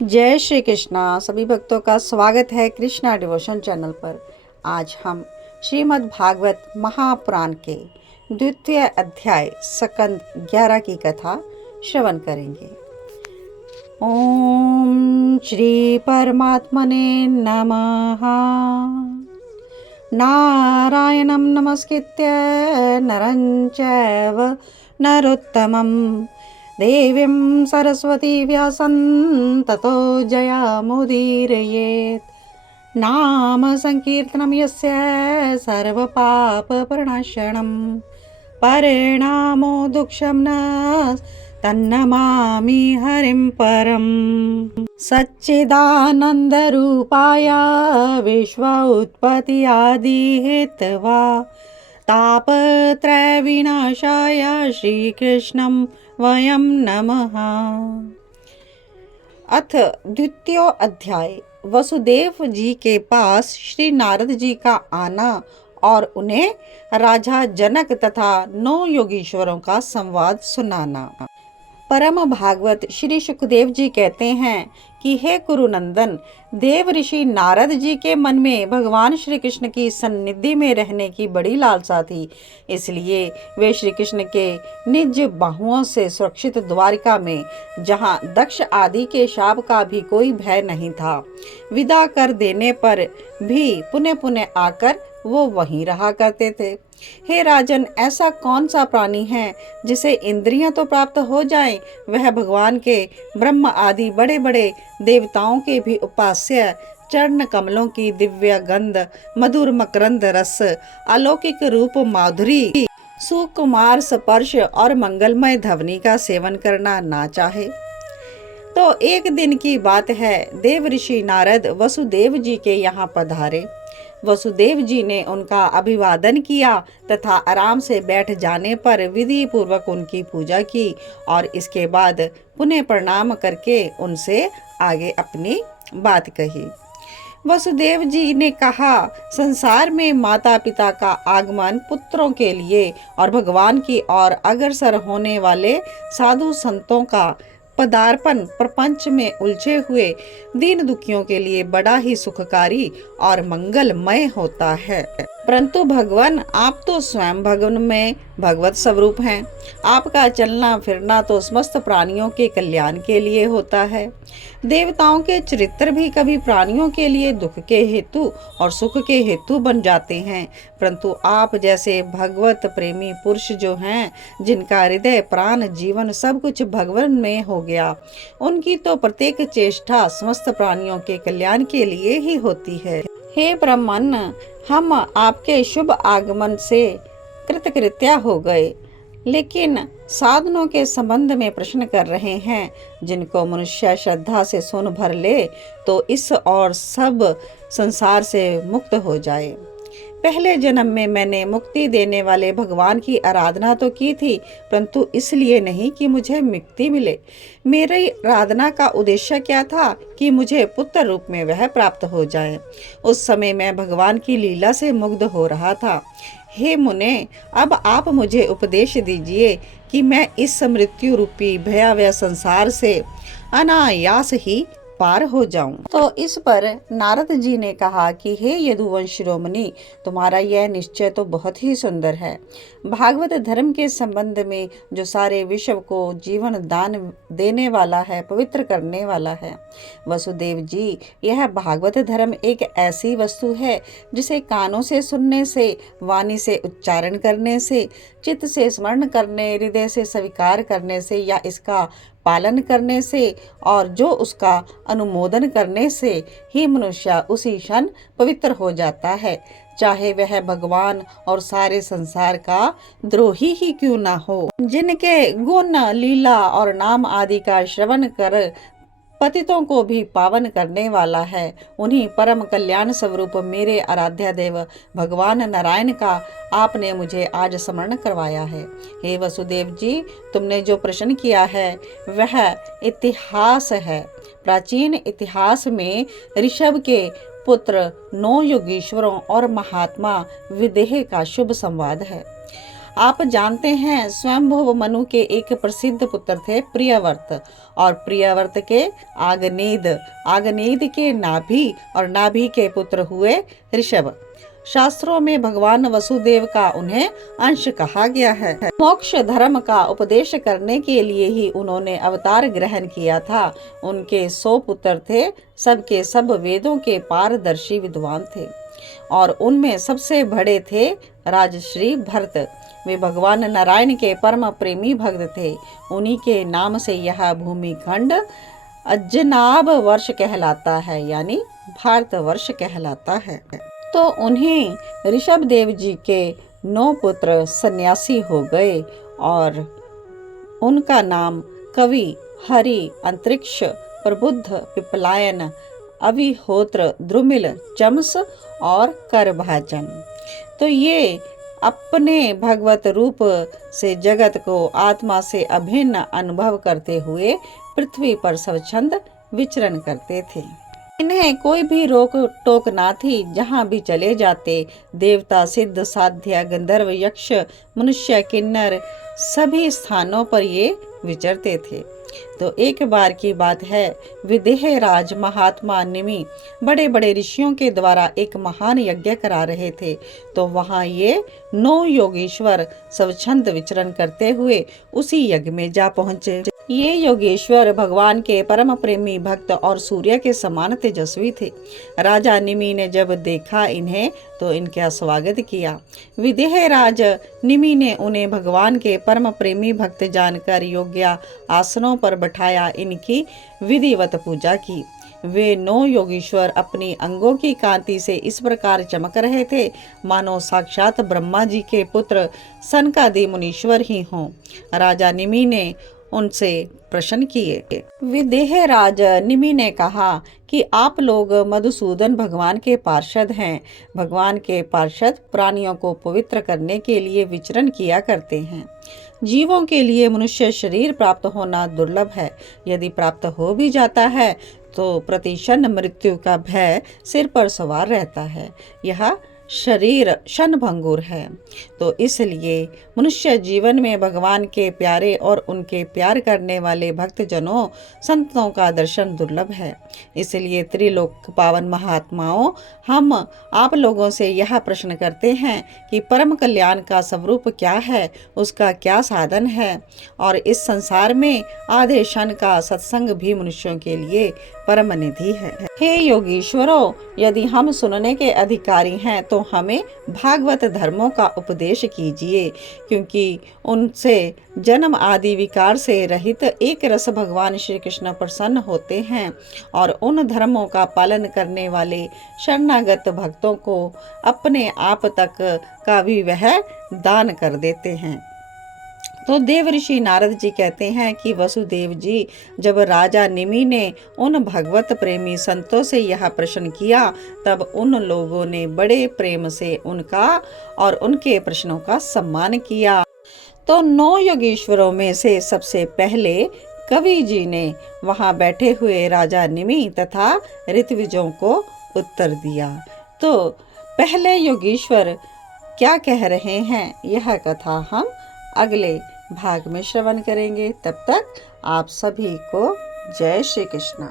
जय श्री कृष्णा। सभी भक्तों का स्वागत है कृष्णा डिवोशन चैनल पर। आज हम श्रीमद् भागवत महापुराण के द्वितीय अध्याय स्कंद 11 की कथा श्रवण करेंगे। ओम श्री परमात्मने नमः। नारायणं नमस्कृत्य नरं चैव नरोत्तमं देवीं सरस्वती व्यासं ततो जयामुदीरयेत्। नाम संकीर्तनं यस्य सर्वपापप्रणाशनं परिणामो दुःखं न तन्नमामि हरिं परम्। सच्चिदानन्दरूपाय विश्व उत्पत्ति आदि हेतवा तापत्रय विनाशाय श्रीकृष्णं वयं नमः। अथ द्वितीय अध्याय। वसुदेव जी के पास श्री नारद जी का आना और उन्हें राजा जनक तथा 9 योगीश्वरों का संवाद सुनाना। परम भागवत श्री सुखदेव जी कहते हैं कि हे कुरुनंदन, देव ऋषि नारद जी के मन में भगवान श्री कृष्ण की सन्निधि में रहने की बड़ी लालसा थी। इसलिए वे श्री कृष्ण के निज बाहुओं से सुरक्षित द्वारिका में, जहां दक्ष आदि के शाप का भी कोई भय नहीं था, विदा कर देने पर भी पुनः पुनः आकर वो वहीं रहा करते थे। हे राजन, ऐसा कौन सा प्राणी है जिसे इंद्रियां तो प्राप्त हो जाएं, वह भगवान के ब्रह्म आदि बड़े बड़े देवताओं के भी उपास्य चरण कमलों की दिव्य गंध, मधुर मकरंद रस, अलौकिक रूप माधुरी, सुकुमार स्पर्श और मंगलमय ध्वनि का सेवन करना ना चाहे। तो एक दिन की बात है, देव ऋषि नारद वसुदेव जी के यहाँ पधारे। वसुदेव जी ने उनका अभिवादन किया तथा आराम से बैठ जाने पर विधि पूर्वक उनकी पूजा की और इसके बाद पुनः प्रणाम करके उनसे आगे अपनी बात कही। वसुदेव जी ने कहा, संसार में माता पिता का आगमन पुत्रों के लिए और भगवान की ओर अग्रसर होने वाले साधु संतों का पदार्पण प्रपंच में उलझे हुए दीन दुखियों के लिए बड़ा ही सुखकारी और मंगलमय होता है। परंतु भगवान, आप तो स्वयं भगवान में भगवत स्वरूप हैं। आपका चलना फिरना तो समस्त प्राणियों के कल्याण के लिए होता है। देवताओं के चरित्र भी कभी प्राणियों के लिए दुख के हेतु और सुख के हेतु बन जाते हैं, परंतु आप जैसे भगवत प्रेमी पुरुष जो हैं, जिनका हृदय प्राण जीवन सब कुछ भगवान में हो गया, उनकी तो प्रत्येक चेष्टा समस्त प्राणियों के कल्याण के लिए ही होती है। हे ब्रह्मन, हम आपके शुभ आगमन से कृतकृत्या हो गए, लेकिन साधनों के संबंध में प्रश्न कर रहे हैं, जिनको मनुष्य श्रद्धा से सुन भर ले तो इस और सब संसार से मुक्त हो जाए। पहले जन्म में मैंने मुक्ति देने वाले भगवान की आराधना तो की थी, परंतु इसलिए नहीं कि मुझे मुक्ति मिले। मेरी आराधना का उद्देश्य क्या था कि मुझे पुत्र रूप में वह प्राप्त हो जाए। उस समय मैं भगवान की लीला से मुग्ध हो रहा था। हे मुने, अब आप मुझे उपदेश दीजिए कि मैं इस मृत्यु रूपी भयावह संसार से अनायास ही पार हो जाऊं। तो इस पर नारद जी ने कहा कि हे यदुवंश शिरोमणि, तुम्हारा यह निश्चय तो बहुत ही सुंदर है। भागवत धर्म के संबंध में जो सारे विश्व को जीवन दान देने वाला है, पवित्र करने वाला है। वसुदेव जी, यह भागवत धर्म एक ऐसी वस्तु है जिसे कानों से सुनने से, वाणी से उच्चारण करने से, चित्त से स्मरण करने, हृदय से स्वीकार करने से या इसका पालन करने से और जो उसका अनुमोदन करने से ही मनुष्य उसी क्षण पवित्र हो जाता है, चाहे वह भगवान और सारे संसार का द्रोही ही क्यों ना हो। जिनके गुण लीला और नाम आदि का श्रवण कर पतितों को भी पावन करने वाला है, उन्हीं परम कल्याण स्वरूप मेरे आराध्य देव भगवान नारायण का आपने मुझे आज स्मरण करवाया है। हे वसुदेव जी, तुमने जो प्रश्न किया है वह इतिहास है। प्राचीन इतिहास में ऋषभ के पुत्र 9 योगीश्वरों और महात्मा विदेह का शुभ संवाद है। आप जानते हैं स्वयंभुव मनु के एक प्रसिद्ध पुत्र थे प्रियव्रत, और प्रियव्रत के आगनेद, आगनेद के नाभि, और नाभि के पुत्र हुए ऋषभ। शास्त्रों में भगवान वसुदेव का उन्हें अंश कहा गया है। मोक्ष धर्म का उपदेश करने के लिए ही उन्होंने अवतार ग्रहण किया था। उनके 100 पुत्र थे, सबके सब वेदों के पारदर्शी विद्वान थे, और उनमें सबसे बड़े थे राजश्री भरत। वे भगवान नारायण के परम प्रेमी भक्त थे। उन्हीं के नाम से यह भूमिखंड अजनाब वर्ष कहलाता है, यानी भारत वर्ष कहलाता है। तो उन्हें ऋषभ देव जी के 9 पुत्र सन्यासी हो गए, और उनका नाम कवि, हरि, अंतरिक्ष, प्रबुद्ध, पिपलायन, अविहोत्र, द्रुमिल, चमस और करभाजन। तो ये अपने भगवत रूप से जगत को आत्मा से अभिन्न अनुभव करते हुए पृथ्वी पर स्वच्छंद विचरण करते थे। इन्हें कोई भी रोक टोक ना थी, जहाँ भी चले जाते देवता, सिद्ध, साध्य, गंधर्व, यक्ष, मनुष्य, किन्नर, सभी स्थानों पर ये विचरते थे। तो एक बार की बात है, विदेहराज महात्मा निमि बड़े बड़े ऋषियों के द्वारा एक महान यज्ञ करा रहे थे। तो वहाँ ये 9 योगीश्वर स्वच्छंद विचरण करते हुए उसी यज्ञ में जा पहुँचे। ये योगेश्वर भगवान के परम प्रेमी भक्त और सूर्य के समान तेजस्वी थे। राजा निमि ने जब देखा इन्हें तो इनका स्वागत किया। विदेहराज निमि ने उन्हें भगवान के परम प्रेमी भक्त जानकर योग्य आसनों पर बैठाया, इनकी विधिवत पूजा की। वे 9 योगीश्वर अपनी अंगों की कांति से इस प्रकार चमक रहे थे मानो साक्षात ब्रह्मा जी के पुत्र सनकादि मुनीश्वर ही हों। राजा निमि ने उनसे प्रश्न किए। विदेहराज निमि ने कहा कि आप लोग मधुसूदन भगवान के पार्षद हैं। भगवान के पार्षद प्राणियों को पवित्र करने के लिए विचरण किया करते हैं। जीवों के लिए मनुष्य शरीर प्राप्त होना दुर्लभ है। यदि प्राप्त हो भी जाता है तो प्रतिक्षण मृत्यु का भय सिर पर सवार रहता है। यह शरीर क्षणभंगुर है। तो इसलिए मनुष्य जीवन में भगवान के प्यारे और उनके प्यार करने वाले भक्तजनों, संतों का दर्शन दुर्लभ है। इसलिए त्रिलोक पावन महात्माओं, हम आप लोगों से यह प्रश्न करते हैं कि परम कल्याण का स्वरूप क्या है, उसका क्या साधन है, और इस संसार में आधे क्षण का सत्संग भी मनुष्यों के लिए परम निधि है। हे योगीश्वरों, यदि हम सुनने के अधिकारी हैं तो हमें भागवत धर्मों का उपदेश कीजिए, क्योंकि उनसे जन्म आदि विकार से रहित एक रस भगवान श्री कृष्ण प्रसन्न होते हैं, और उन धर्मों का पालन करने वाले शरणागत भक्तों को अपने आप तक का भी वह दान कर देते हैं। तो देव ऋषि नारद जी कहते हैं कि वसुदेव जी, जब राजा निमि ने उन भगवत प्रेमी संतों से यह प्रश्न किया, तब उन लोगों ने बड़े प्रेम से उनका और उनके प्रश्नों का सम्मान किया। तो 9 योगीश्वरों में से सबसे पहले कवि जी ने वहां बैठे हुए राजा निमि तथा ऋत्विजों को उत्तर दिया। तो पहले योगीश्वर क्या कह रहे हैं, यह कथा हम अगले भाग में श्रवण करेंगे। तब तक आप सभी को जय श्री कृष्ण।